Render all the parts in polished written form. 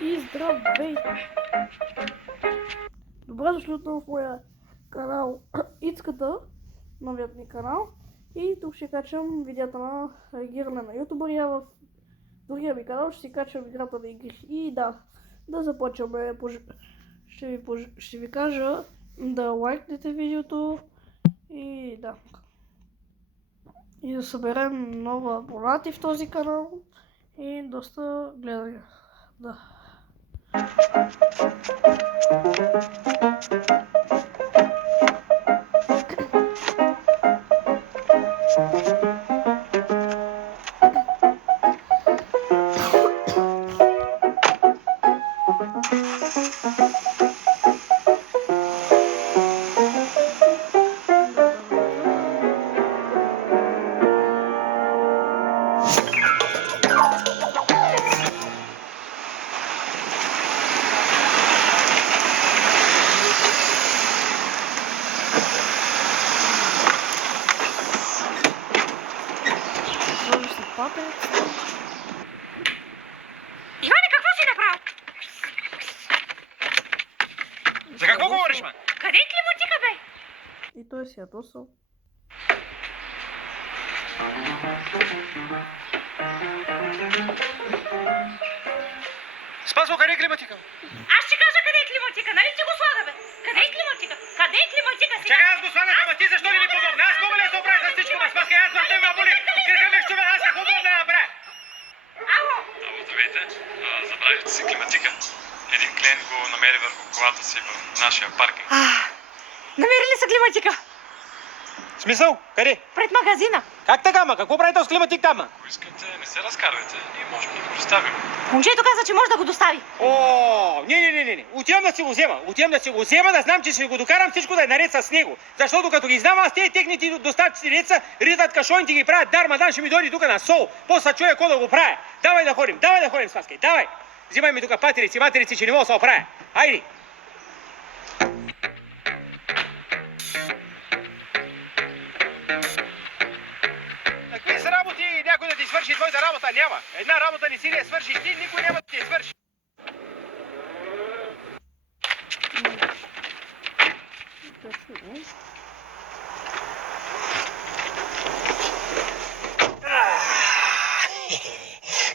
И здравейте! Добре дошли отново в моя канал Ицката, новият ми канал. И тук ще качвам видеята на реагиране на ютубъри, а в другия ми канал ще си качвам играта на игри. И да започваме. Ще ви кажа да лайкнете видеото и да съберем нова абонати в този канал и доста гледания. Иване, какво си направил? За какво говориш, ма? Къде е климатика, бе? И той си ядосал. Спасо, къде е климатика? Аз ще кажа къде е климатика, нали ти го слага, бе? Къде е климатика? Къде е климатика сега? Чакай, аз го слагам, ама ти защо не ми помогна? Аз мога ли да се оправя с всичко, ма? Спаска, аз съм те ме боли. Кръка ми ще аз какво мога да направя? Ало! Здравейте, забравихте си климатика. Един клиент го намери върху колата си в нашия паркинг. Намерили са климатика? В смисъл? Къде? Пред магазина. Как така, ма? Какво прави този климатик там, ма? Ако искате, не се разкарвайте. Ние можем да го доставим. Момчето каза, че може да го достави. О, не. Отивам да си го взема. Да знам, че ще го докарам всичко да е наред с него. Защото като ги знам аз, тези техните доставчици деца ритат кашоните ги правят дармадан, ще ми дойде тук на сол. После чуя какво да го правя. Давай да ходим, Спаскай, давай. Взимай ми тук материци, че не мога да се оправя. Хайде. Какви са работи, някой да ти свърши твоята работа? Няма. Една работа не си ли я свършиш ти, никой няма да ти я свърши.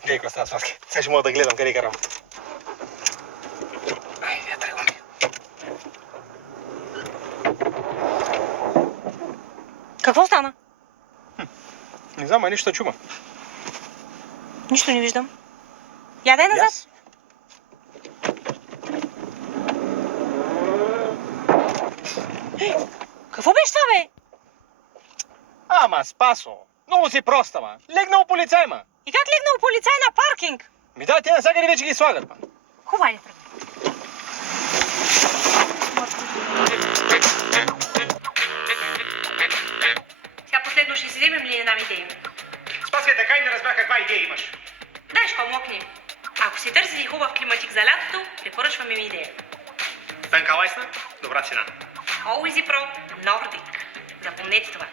Гледай какво става, Спаски. Сега ще мога да гледам къде карам. Айде, тръгвам. Какво стана? Не знам, нищо чума. Нищо не виждам. Ядай назад. Какво беше това, бе? Ама, Спасо, много си проста, ма. Легнал полицай, ма. И как легнал полицай на паркинг? Ми да, те насякъде вече ги слагат, ма. Хубаво е, тръгна. Сега последно ще си вземем ли една идея? Спаска, така и не разбрах каква идея имаш. Дай, ще помогнем. Ако си търсите хубав климатик за лятото, препоръчваме ми идея. Тънка лайсна, добра цена. All Easy Pro Nordic. Запомнете това.